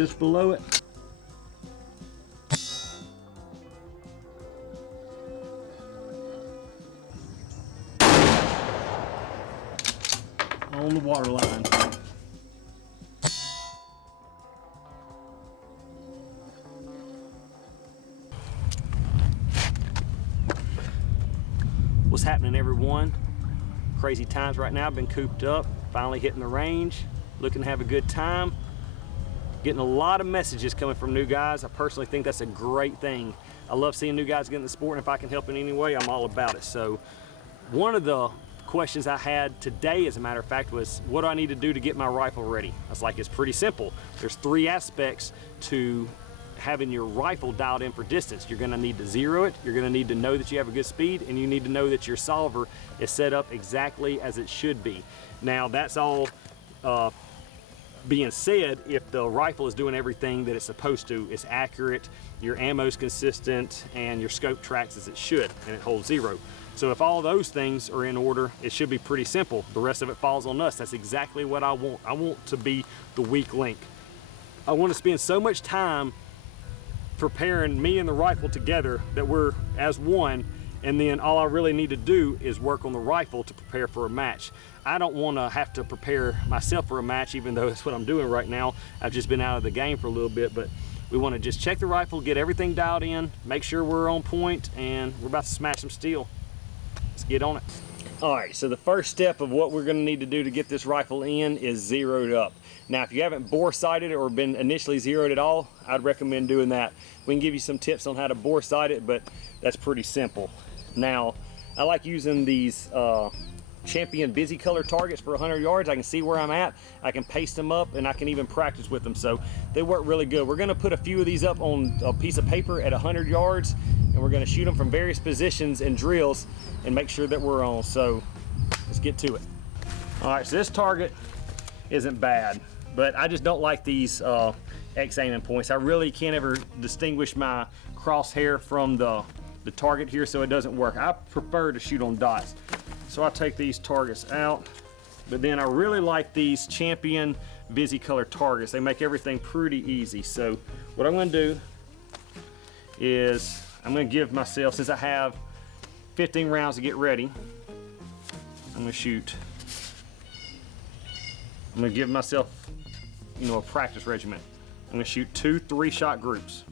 just below it. On the water line. What's happening, everyone? Crazy times right now. I've been cooped up, finally hitting the range, looking to have a good time. Getting a lot of messages coming from new guys. I personally think that's a great thing. I love seeing new guys get in the sport, and if I can help in any way, I'm all about it. So one of the questions I had today, as a matter of fact, was what do I need to do to get my rifle ready? I was like, it's pretty simple. There's 3 aspects to having your rifle dialed in for distance. You're gonna need to zero it, you're gonna need to know that you have a good speed, and you need to know that your solver is set up exactly as it should be. Now, that's all being said, if the rifle is doing everything that it's supposed to, it's accurate, your ammo's consistent, and your scope tracks as it should, and it holds 0. So if all those things are in order, it should be pretty simple. The rest of it falls on us. That's exactly what I want. I want to be the weak link. I want to spend so much time preparing me and the rifle together that we're as one, and then all I really need to do is work on the rifle to prepare for a match. I don't want to have to prepare myself for a match, even though that's what I'm doing right now. I've just been out of the game for a little bit, but we want to just check the rifle, get everything dialed in, make sure we're on point, and we're about to smash some steel. Let's get on it. All right, so the first step of what we're going to need to do to get this rifle in is zeroed up. Now, if you haven't bore sighted or been initially zeroed at all, I'd recommend doing that. We can give you some tips on how to bore sight it, but that's pretty simple. Now, I like using these Champion busy color targets for 100 yards. I can see where I'm at, I can paste them up, and I can even practice with them, so they work really good. We're going to put a few of these up on a piece of paper at 100 yards, and we're going to shoot them from various positions and drills and make sure that we're on. So let's get to it. All right, so this target isn't bad, but I just don't like these X aiming points. I really can't ever distinguish my crosshair from the target here, so it doesn't work. I prefer to shoot on dots. So I take these targets out, but then I really like these Champion busy color targets. They make everything pretty easy. So what I'm going to do is I'm going to give myself, since I have 15 rounds to get ready, I'm going to shoot. I'm going to give myself, a practice regimen. I'm going to shoot 2 3-shot groups.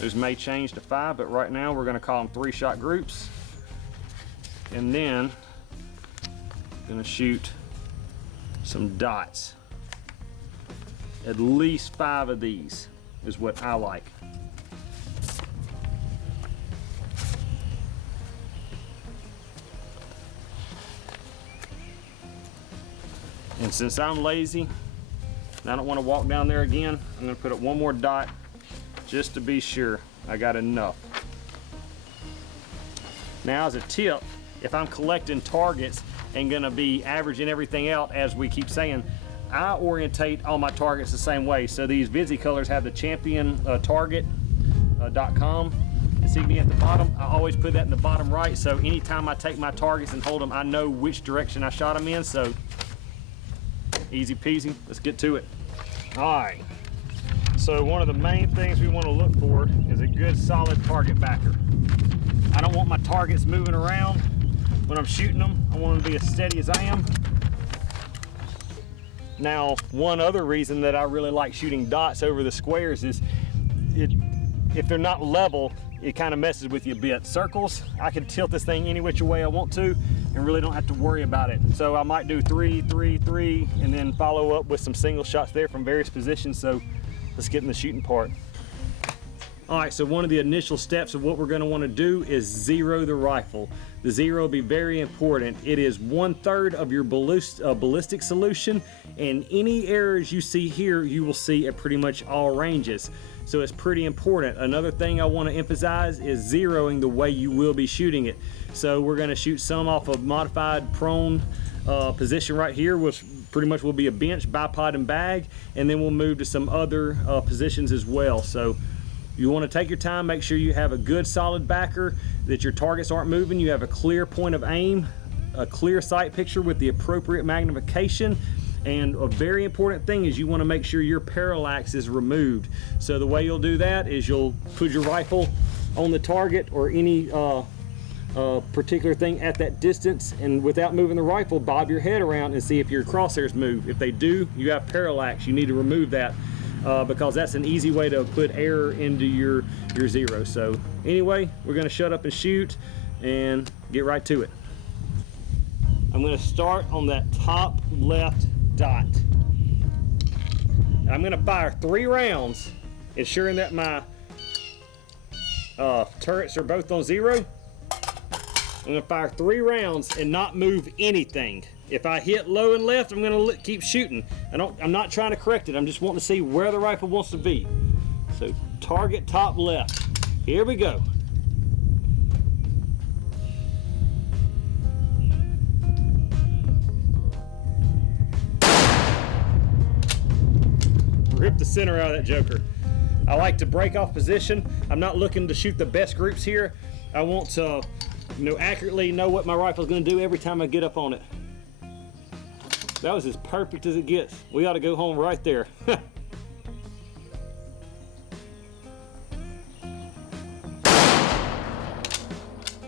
Those may change to 5, but right now we're going to call them 3-shot groups. And then I'm going to shoot some dots. At least 5 of these is what I like. And since I'm lazy and I don't want to walk down there again, I'm going to put up one more dot just to be sure I got enough. Now, as a tip, if I'm collecting targets and gonna be averaging everything out, as we keep saying, I orientate all my targets the same way. So these Visi colors have the Champion target.com insignia at the bottom. I always put that in the bottom right, so anytime I take my targets and hold them, I know which direction I shot them in. So easy peasy, let's get to it. All right, so one of the main things we want to look for is a good solid target backer. I don't want my targets moving around when I'm shooting them. I want them to be as steady as I am. Now, one other reason that I really like shooting dots over the squares is if they're not level, it kind of messes with you a bit. Circles, I can tilt this thing any which way I want to and really don't have to worry about it. So I might do 3, 3, 3, and then follow up with some single shots there from various positions. So let's get in the shooting part. All right, so one of the initial steps of what we're going to want to do is zero the rifle. The zero will be very important. It is 1/3 of your ballistic solution, and any errors you see here, you will see at pretty much all ranges. So it's pretty important. Another thing I want to emphasize is zeroing the way you will be shooting it. So we're going to shoot some off of modified prone position right here, which pretty much will be a bench, bipod, and bag, and then we'll move to some other positions as well. So you want to take your time, make sure you have a good solid backer, that your targets aren't moving, you have a clear point of aim, a clear sight picture with the appropriate magnification, And a very important thing is you want to make sure your parallax is removed. So the way you'll do that is you'll put your rifle on the target or any particular thing at that distance, and without moving the rifle, bob your head around and see if your crosshairs move. If they do, you have parallax. You need to remove that because that's an easy way to put error into your zero. So anyway, we're going to shut up and shoot and get right to it. I'm going to start on that top left dot. I'm going to fire 3 rounds, ensuring that my turrets are both on 0. I'm going to fire 3 rounds and not move anything. If I hit low and left, I'm going to keep shooting. I'm not trying to correct it. I'm just wanting to see where the rifle wants to be. So target top left. Here we go. Rip the center out of that joker. I like to break off position. I'm not looking to shoot the best groups here. I want to accurately know what my rifle is going to do every time I get up on it. That was as perfect as it gets. We ought to go home right there.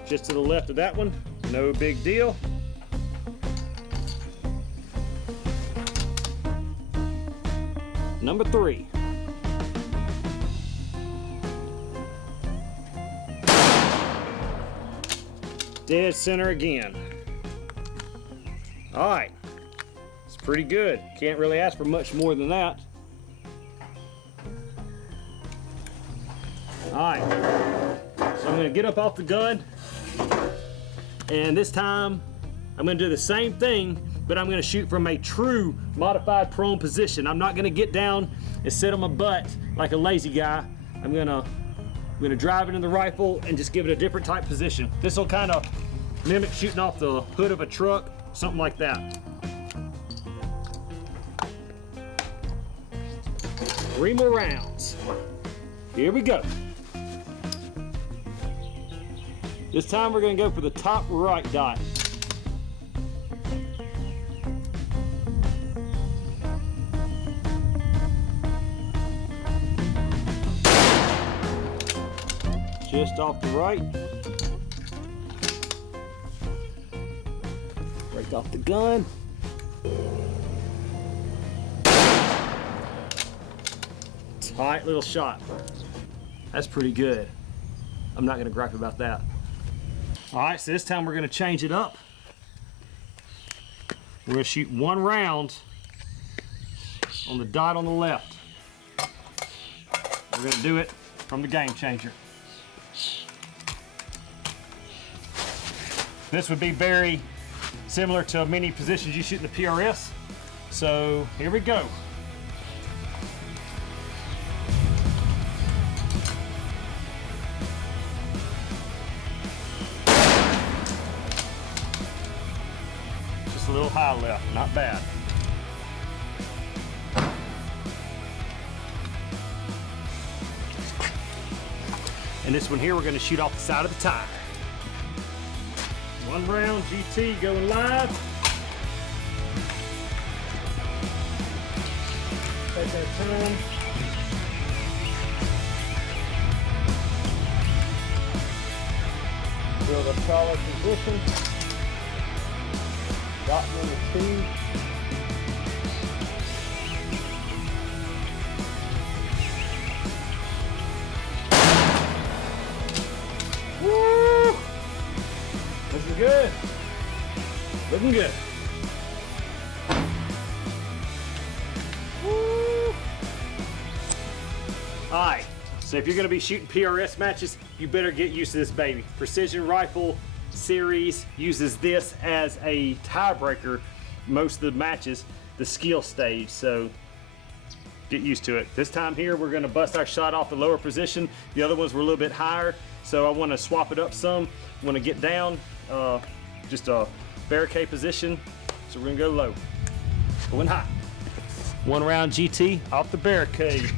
Just to the left of that one, no big deal. Number 3. Dead center again. All right, it's pretty good. Can't really ask for much more than that. All right, so I'm gonna get up off the gun, and this time I'm gonna do the same thing, but I'm gonna shoot from a true modified prone position. I'm not gonna get down and sit on my butt like a lazy guy. I'm gonna drive it in the rifle and just give it a different type position. This will kind of mimic shooting off the hood of a truck, something like that. 3 more rounds. Here we go. This time we're gonna go for the top right dot. Just off the right. Break off the gun. Tight little shot. That's pretty good. I'm not gonna gripe about that. All right, so this time we're gonna change it up. We're gonna shoot 1 round on the dot on the left. We're gonna do it from the Game Changer. This would be very similar to many positions you shoot in the PRS. So here we go. Just a little high left, not bad. And this one here, we're gonna shoot off the side of the tire. 1 round GT going live. Take our time. Build a solid position. Dot number 2. Woo! Looking good. Looking good. Woo! Alright, so if you're going to be shooting PRS matches, you better get used to this baby. Precision Rifle Series uses this as a tiebreaker most of the matches, the skill stage, so get used to it. This time here, we're going to bust our shot off the lower position. The other ones were a little bit higher, so I want to swap it up some. I want to get down, just a barricade position, so we're going to go low. Going high. 1 round GT off the barricade.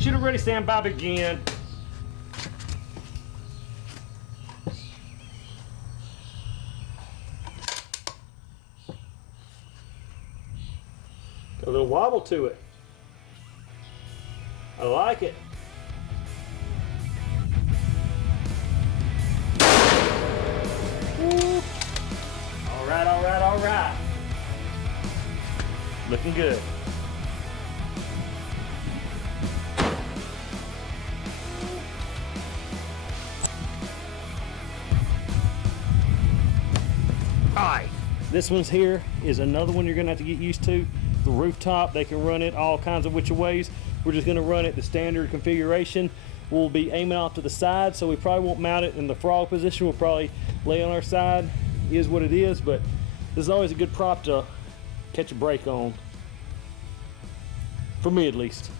Shooter ready, stand by, begin. A little wobble to it. I like it. Woo. All right, all right, all right. Looking good. Alright, this one's here is another one you're gonna have to get used to. The rooftop, they can run it all kinds of which ways. We're just gonna run it the standard configuration. We'll be aiming off to the side, so we probably won't mount it in the frog position. We'll probably lay on our side. It is what it is, but this is always a good prop to catch a break on. For me, at least.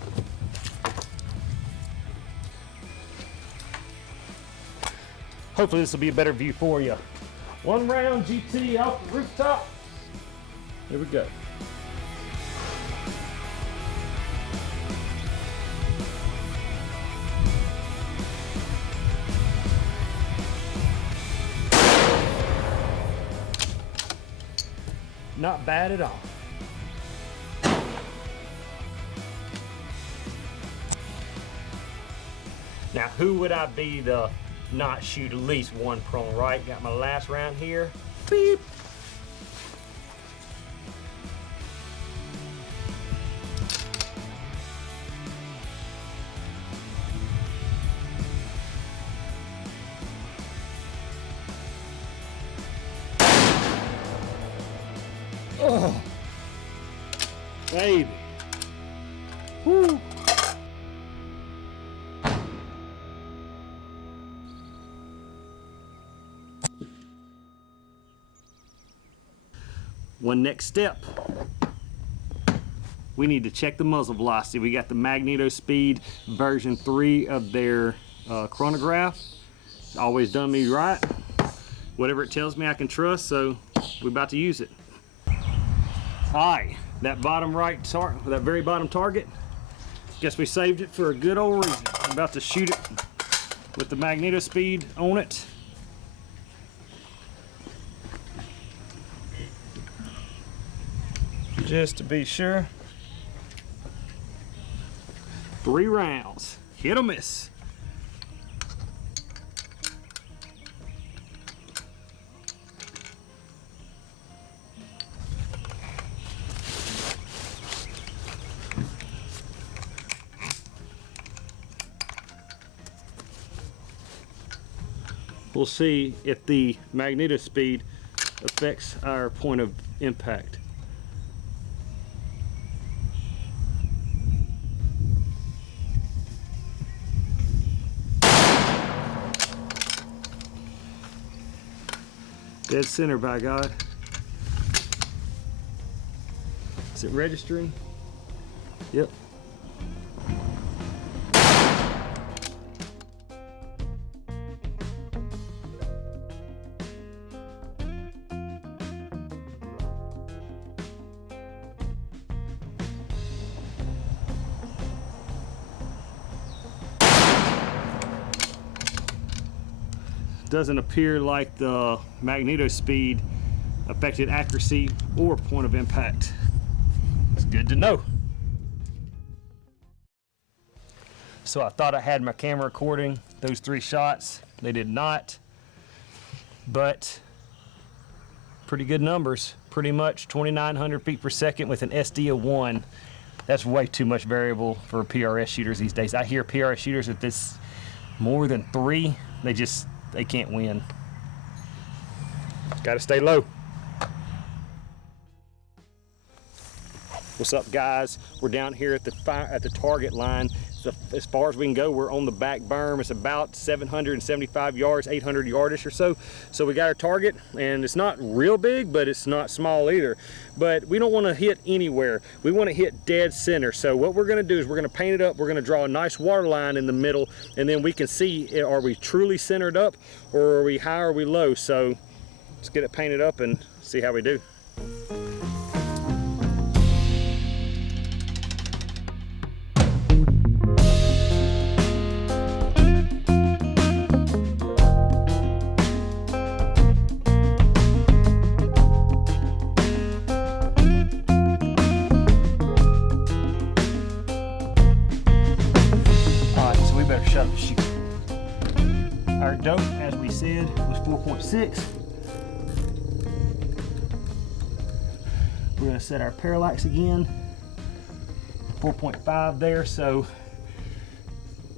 Hopefully this will be a better view for you. One round GT off the rooftop. Here we go. Not bad at all. Now, who would I be to not shoot at least one prone, right? Got my last round here. Beep. Oh, baby. Woo. One next step, we need to check the muzzle velocity. We got the Magneto Speed version 3 of their chronograph. It's always done me right. Whatever it tells me I can trust, so we're about to use it. Alright, that bottom right that very bottom target, guess we saved it for a good old reason. I'm about to shoot it with the Magneto Speed on it. Just to be sure. 3 rounds. Hit or miss. We'll see if the Magneto Speed affects our point of impact. Dead center, by God. Is it registering? Yep. Doesn't appear like the Magneto Speed affected accuracy or point of impact. It's good to know. So I thought I had my camera recording those 3 shots. They did not, but pretty good numbers. Pretty much 2,900 feet per second with an SD of 1. That's way too much variable for PRS shooters these days. I hear PRS shooters, if it's more than 3, they can't win. Gotta stay low. What's up, guys? We're down here at the target line. So as far as we can go, we're on the back berm. It's about 775 yards, 800 yardish or so. So we got our target, and it's not real big, but it's not small either. But we don't want to hit anywhere. We want to hit dead center. So what we're going to do is we're going to paint it up. We're going to draw a nice water line in the middle, and then we can see, are we truly centered up, or are we high or are we low? So let's get it painted up and see how we do. said was 4.6. We're going to set our parallax again, 4.5 there, so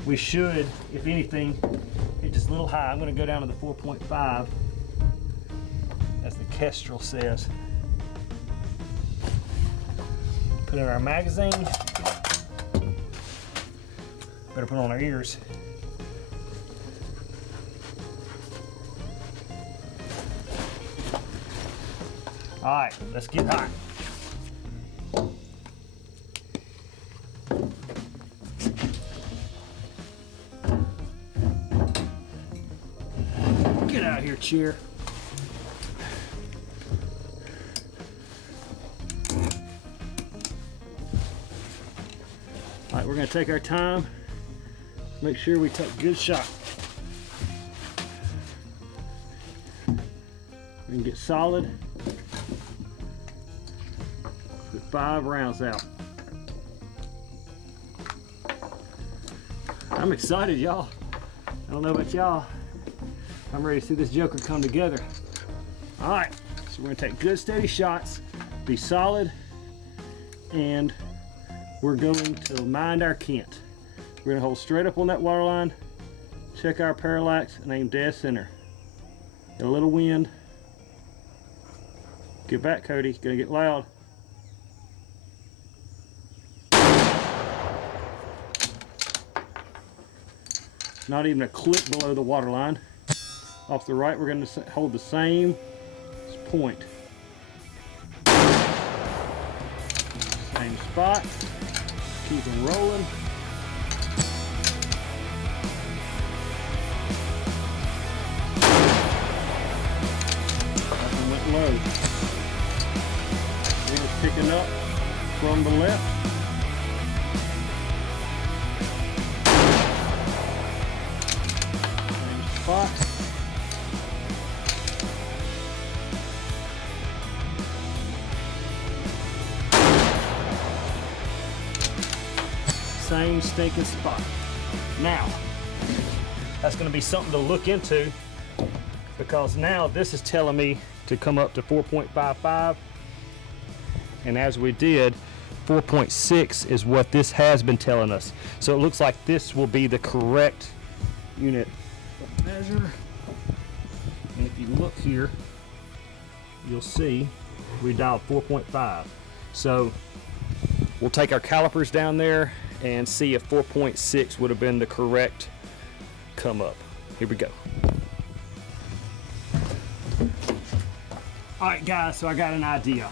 we should, if anything, hit just a little high. I'm going to go down to the 4.5, as the Kestrel says. Put in our magazine. Better put on our ears. All right, let's get hot. Get out of here, chair. All right, we're gonna take our time, make sure we take a good shot. We can get solid. Put 5 rounds out. I'm excited, y'all. I don't know about y'all. I'm ready to see this joker come together. All right, so we're gonna take good steady shots, be solid, and we're going to mind our Kent. We're gonna hold straight up on that water line, check our parallax, and aim dead center. Get a little wind. Get back, Cody, it's gonna get loud. Not even a click below the water line. Off the right, we're going to hold the same point. Same spot. Keep them rolling. That one went low. Wind's picking up from the left. Same spot. Same stinking spot. Now, that's going to be something to look into, because now this is telling me to come up to 4.55, and as we did, 4.6 is what this has been telling us. So it looks like this will be the correct unit of measure. And if you look here, you'll see we dialed 4.5. So we'll take our calipers down there and see if 4.6 would have been the correct come up. Here we go. All right, guys, so I got an idea.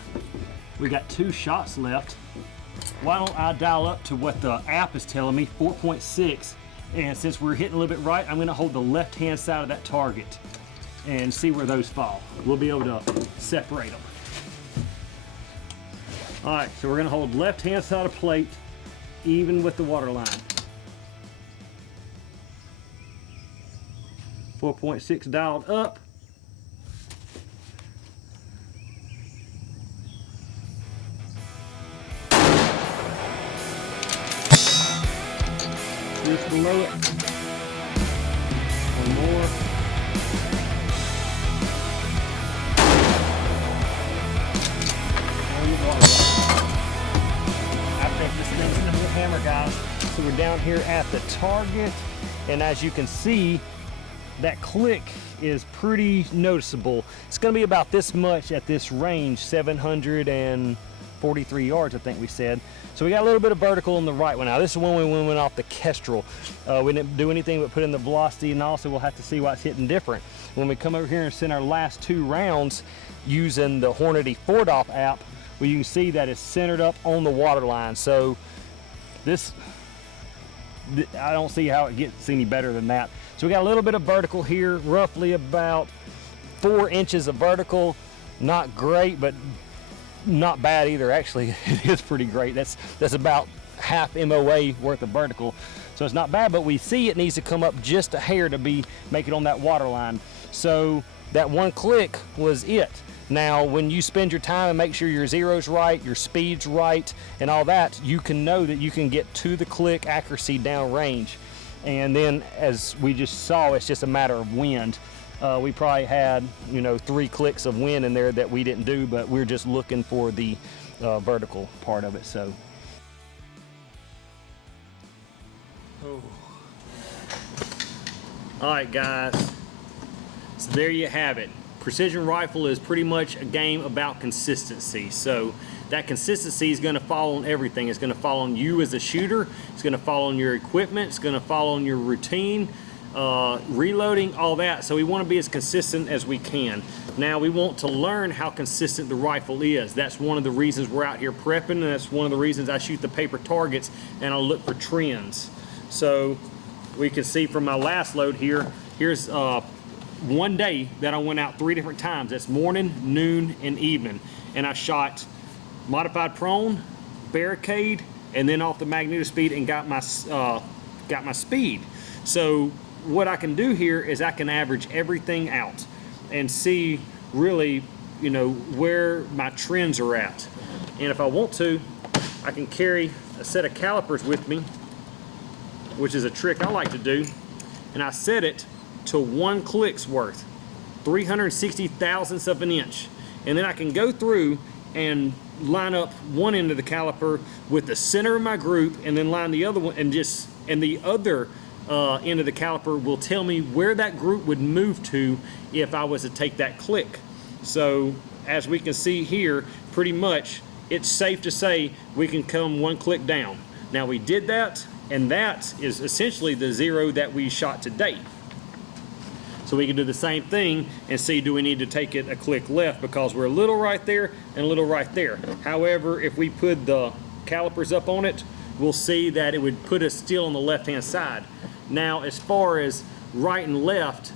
We got 2 shots left. Why don't I dial up to what the app is telling me, 4.6, and since we're hitting a little bit right, I'm gonna hold the left-hand side of that target and see where those fall. We'll be able to separate them. All right, so we're gonna hold left-hand side of plate even with the water line. 4.6 dialed up. Just below it. One more. On the water line. I think this thing's gonna be a hammer, guys. So we're down here at the target, and as you can see, that click is pretty noticeable. It's gonna be about this much at this range, 743 yards, I think we said. So we got a little bit of vertical on the right one. Now this is when we went off the Kestrel. We didn't do anything but put in the velocity, and also we'll have to see why it's hitting different. When we come over here and send our last 2 rounds using the Hornady 4DOP app, well, you can see that it's centered up on the water line. So this, I don't see how it gets any better than that. So we got a little bit of vertical here, roughly about 4 inches of vertical. Not great, but not bad either. Actually, it is pretty great. That's about half MOA worth of vertical. So it's not bad, but we see it needs to come up just a hair to make it on that water line. So that one click was it. Now, when you spend your time and make sure your zero's right, your speed's right, and all that, you can know that you can get to the click accuracy down range. And then, as we just saw, it's just a matter of wind. we probably had, you know, 3 clicks of wind in there that we didn't do, but we're just looking for the vertical part of it. So. Oh. All right, guys. So there you have it. Precision rifle is pretty much a game about consistency. So that consistency is going to fall on everything. It's going to fall on you as a shooter. It's going to fall on your equipment. It's going to fall on your routine, reloading, all that. So we want to be as consistent as we can. Now we want to learn how consistent the rifle is. That's one of the reasons we're out here prepping, and that's one of the reasons I shoot the paper targets and I'll look for trends. So we can see from my last load here, here's one day that I went out 3 different times. That's morning, noon, and evening. And I shot modified prone, barricade, and then off the magnetospeed and got my speed. So what I can do here is I can average everything out and see really, you know, where my trends are at. And if I want to, I can carry a set of calipers with me, which is a trick I like to do, and I set it to 1 click's worth, 360 thousandths of an inch. And then I can go through and line up one end of the caliper with the center of my group and then line the other one, and the other end of the caliper will tell me where that group would move to if I was to take that click. So as we can see here, pretty much it's safe to say we can come 1 click down. Now we did that, and that is essentially the 0 that we shot to date. So we can do the same thing and see, do we need to take it a click left, because we're a little right there and a little right there. However, if we put the calipers up on it, we'll see that it would put us still on the left-hand side. Now, as far as right and left,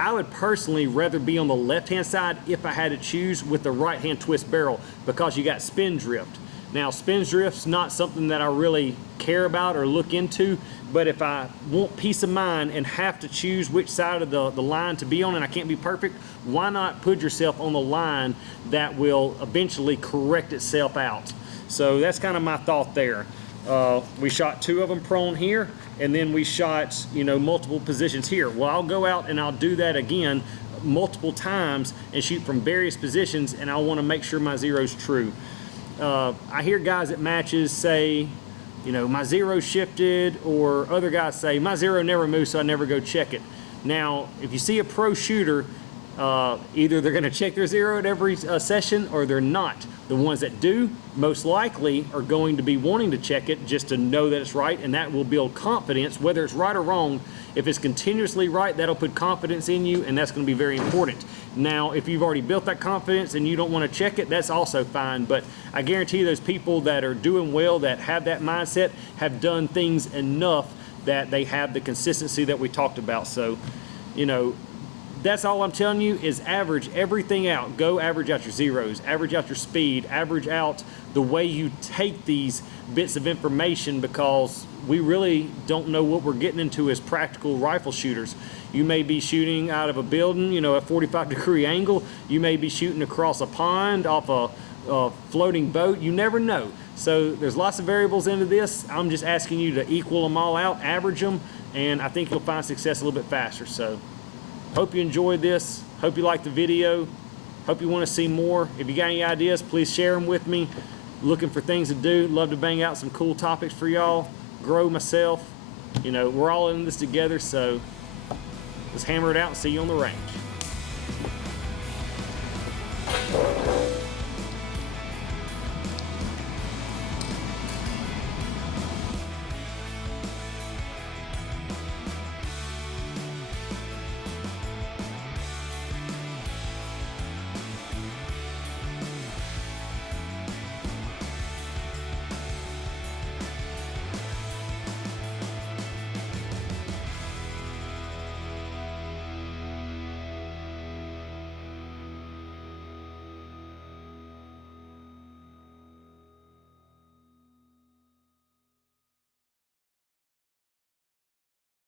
I would personally rather be on the left-hand side if I had to choose with the right-hand twist barrel, because you got spin drift. Now, spin drift's not something that I really care about or look into, but if I want peace of mind and have to choose which side of the line to be on, and I can't be perfect, why not put yourself on the line that will eventually correct itself out? So that's kind of my thought there. We shot 2 of them prone here, and then we shot, you know, multiple positions here. Well, I'll go out and I'll do that again multiple times and shoot from various positions, and I want to make sure my 0's true. I hear guys at matches say, you know, my 0 shifted, or other guys say my 0 never moves, so I never go check it. Now, if you see a pro shooter, either they're going to check their 0 at every session, or they're not. The ones that do, most likely, are going to be wanting to check it just to know that it's right, and that will build confidence, whether it's right or wrong. If it's continuously right, that'll put confidence in you, and that's going to be very important. Now, if you've already built that confidence and you don't want to check it, that's also fine, but I guarantee those people that are doing well, that have that mindset, have done things enough that they have the consistency that we talked about. So, you know, that's all I'm telling you, is average everything out. Go average out your 0s, average out your speed, average out the way you take these bits of information, because we really don't know what we're getting into as practical rifle shooters. You may be shooting out of a building, you know, at 45-degree angle. You may be shooting across a pond off a floating boat. You never know. So there's lots of variables into this. I'm just asking you to equal them all out, average them, and I think you'll find success a little bit faster. So hope you enjoyed this. Hope you liked the video. Hope you want to see more. If you got any ideas, please share them with me. Looking for things to do. Love to bang out some cool topics for y'all. Grow myself. You know, we're all in this together, so let's hammer it out and see you on the range.